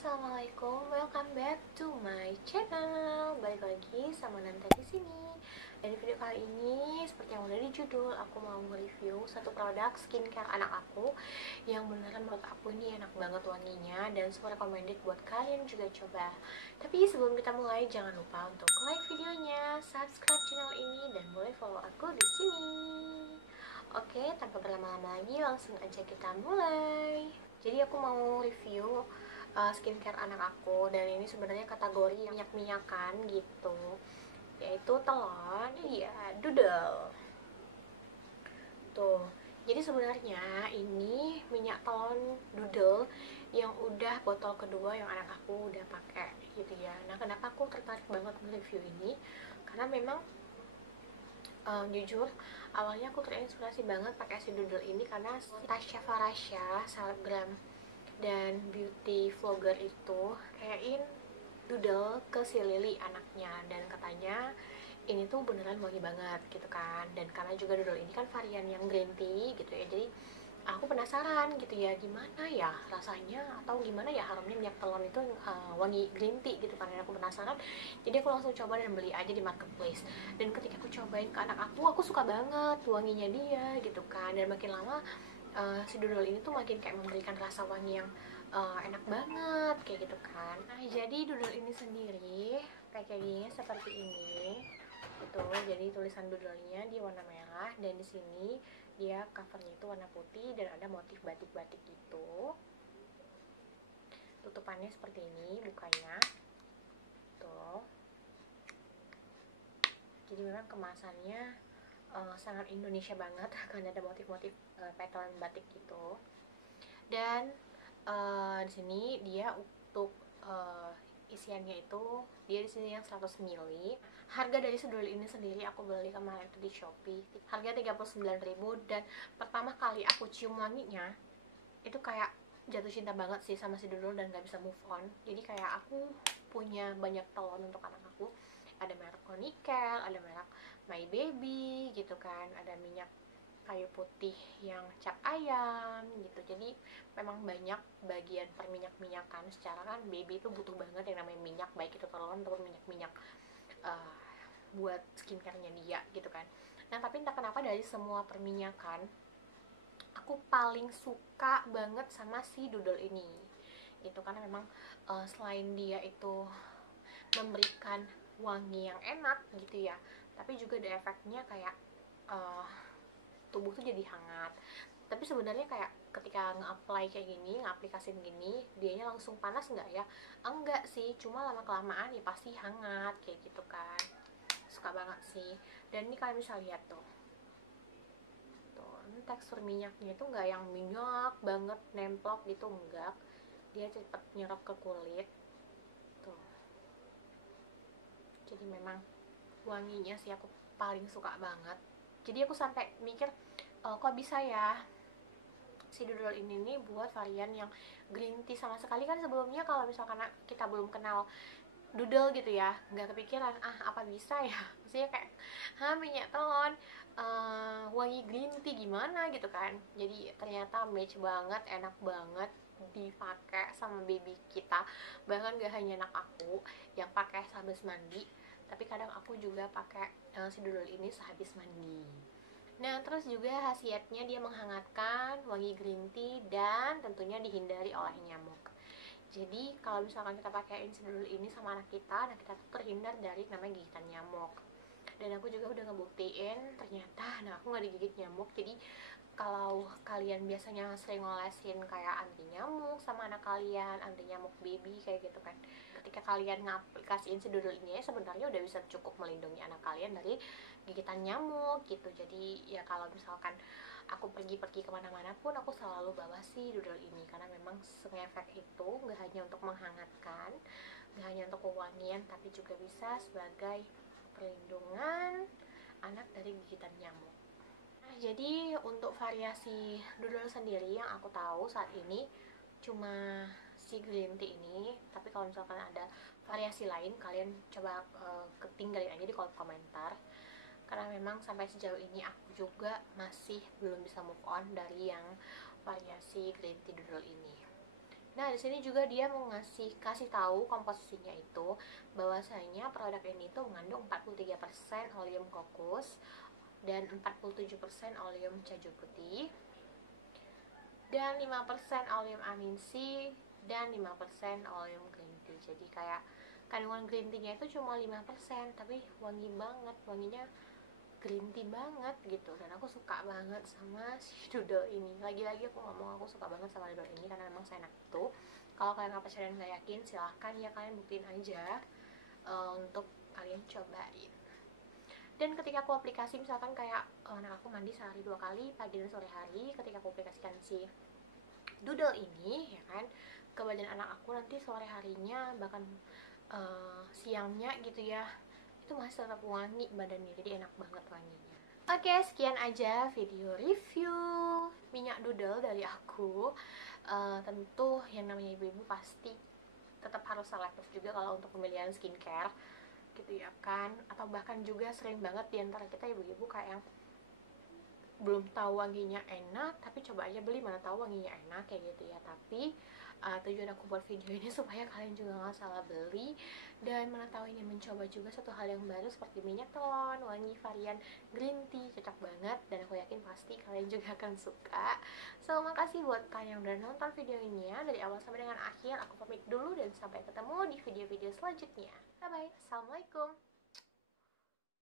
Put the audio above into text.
Assalamualaikum, welcome back to my channel. Balik lagi sama Nanta di sini. Dan di video kali ini, seperti yang udah di judul, aku mau nge-review satu produk skincare anak aku yang beneran menurut aku ini enak banget wanginya dan super recommended buat kalian juga coba. Tapi sebelum kita mulai, jangan lupa untuk like videonya, subscribe channel ini, dan boleh follow aku di sini. Oke, tanpa berlama-lama lagi, langsung aja kita mulai. Jadi aku mau review skincare anak aku, dan ini sebenarnya kategori minyak-minyakan gitu, yaitu telon, iya, doodle tuh. Jadi sebenarnya ini minyak telon doodle yang udah botol kedua yang anak aku udah pakai gitu ya. Nah, kenapa aku tertarik banget nge-review ini, karena memang jujur awalnya aku terinspirasi banget pakai si doodle ini karena si Tasya Farasya, selebgram dan beauty vlogger itu kayakin doodle ke si Lily anaknya, dan katanya ini tuh beneran wangi banget gitu kan. Dan karena juga doodle ini kan varian yang green tea gitu ya, jadi aku penasaran gitu ya, gimana ya rasanya atau gimana ya harumnya minyak telon itu wangi green tea gitu kan. Dan aku penasaran, jadi aku langsung coba dan beli aja di marketplace. Dan ketika aku cobain ke anak aku suka banget wanginya dia gitu kan. Dan makin lama si doodle ini tuh makin kayak memberikan rasa wangi yang enak banget kayak gitu kan. Nah, jadi doodle ini sendiri packagingnya seperti ini gitu. Jadi tulisan doodle-nya di warna merah, dan di sini dia covernya itu warna putih dan ada motif batik-batik gitu. Tutupannya seperti ini, bukanya tuh. Jadi memang kemasannya sangat Indonesia banget karena ada motif-motif pattern batik gitu. Dan di sini dia untuk isiannya itu dia di sini yang 100 ml. Harga dari doodle ini sendiri aku beli kemarin itu di Shopee. Harga 39.000, dan pertama kali aku cium wanginya itu kayak jatuh cinta banget sih sama si doodle dan gak bisa move on. Jadi kayak aku punya banyak telon untuk anak aku. Ada merek Conical, ada merek My Baby gitu kan, ada minyak kayu putih yang cap ayam gitu. Jadi memang banyak bagian perminyak-minyakan. Secara kan baby itu butuh banget yang namanya minyak, baik itu telon ataupun minyak-minyak uh, buat skincare-nya dia gitu kan. Nah, tapi entah kenapa dari semua perminyakan aku paling suka banget sama si doodle ini. Itu karena memang selain dia itu memberikan wangi yang enak gitu ya, tapi juga ada efeknya kayak uh, tubuh tuh jadi hangat. Tapi sebenarnya kayak ketika nge-apply kayak gini, nge-aplikasin gini, dianya langsung panas nggak ya? Enggak sih, cuma lama kelamaan ya pasti hangat kayak gitu kan. Suka banget sih. Dan ini kalian bisa lihat tuh, ini tekstur minyaknya itu nggak yang minyak banget nemplok gitu, enggak. Dia cepet nyerap ke kulit tuh. Jadi memang wanginya sih aku paling suka banget. Jadi aku sampai mikir, kok bisa ya si doodle ini nih buat varian yang green tea. Sama sekali kan sebelumnya kalau misalkan kita belum kenal doodle gitu ya, nggak kepikiran apa bisa ya maksudnya kayak minyak telon wangi green tea gimana gitu kan. Jadi ternyata match banget, enak banget dipakai sama baby kita. Bahkan gak hanya anak aku yang pakai sehabis mandi, tapi kadang aku juga pakai si doodle ini sehabis mandi. Nah, terus juga khasiatnya dia menghangatkan, wangi green tea, dan tentunya dihindari oleh nyamuk. Jadi kalau misalkan kita pakai doodle ini sama anak kita tuh terhindar dari namanya gigitan nyamuk. Dan aku juga udah ngebuktiin ternyata anak aku nggak digigit nyamuk. Jadi kalau kalian biasanya sering ngolesin kayak anti nyamuk sama anak kalian, anti nyamuk baby kayak gitu kan, ketika kalian ngaplikasiin si doodle ini sebenarnya udah bisa cukup melindungi anak kalian dari gigitan nyamuk gitu. Jadi ya kalau misalkan aku pergi kemana-mana pun aku selalu bawa si doodle ini, karena memang ngefek itu nggak hanya untuk menghangatkan, nggak hanya untuk kewangian, tapi juga bisa sebagai perlindungan anak dari gigitan nyamuk. Nah, jadi untuk variasi doodle sendiri yang aku tahu saat ini cuma si green tea ini. Tapi kalau misalkan ada variasi lain, kalian coba ketinggalin aja di kolom komentar, karena memang sampai sejauh ini aku juga masih belum bisa move on dari yang variasi green tea doodle ini. Nah, di sini juga dia mau kasih tahu komposisinya itu bahwasanya produk ini tuh mengandung 43% oleum kokos dan 47% oleum keju putih dan 5% oleum amin C dan 5% oleum green tea. Jadi kayak kandungan green tea-nya itu cuma 5%, tapi wangi banget, wanginya green tea banget gitu. Dan aku suka banget sama si doodle ini. Lagi-lagi aku ngomong aku suka banget sama doodle ini karena memang seenak itu. Kalau kalian nggak percaya dan nggak yakin, silahkan ya kalian buktiin aja untuk kalian cobain. Dan ketika aku aplikasi misalkan kayak anak aku mandi sehari 2 kali, pagi dan sore hari, ketika aku aplikasikan si doodle ini ya kan ke badan anak aku, nanti sore harinya bahkan siangnya gitu ya, itu masih tetap wangi badannya, jadi enak banget wanginya. Oke, sekian aja video review minyak doodle dari aku. Tentu yang namanya ibu-ibu pasti tetap harus selektif juga kalau untuk pemilihan skincare gitu ya kan, atau bahkan juga sering banget diantara kita ibu-ibu kayak yang belum tahu wanginya enak tapi coba aja beli, mana tahu wanginya enak kayak gitu ya. Tapi tujuan aku buat video ini supaya kalian juga nggak salah beli, dan mana tahu ini mencoba juga satu hal yang baru seperti minyak telon wangi varian green tea, cocok banget dan aku yakin pasti kalian juga akan suka. So makasih buat kalian yang udah nonton video ini ya dari awal sampai dengan akhir. Aku pamit dulu dan sampai ketemu di video-video selanjutnya. Bye bye, assalamualaikum.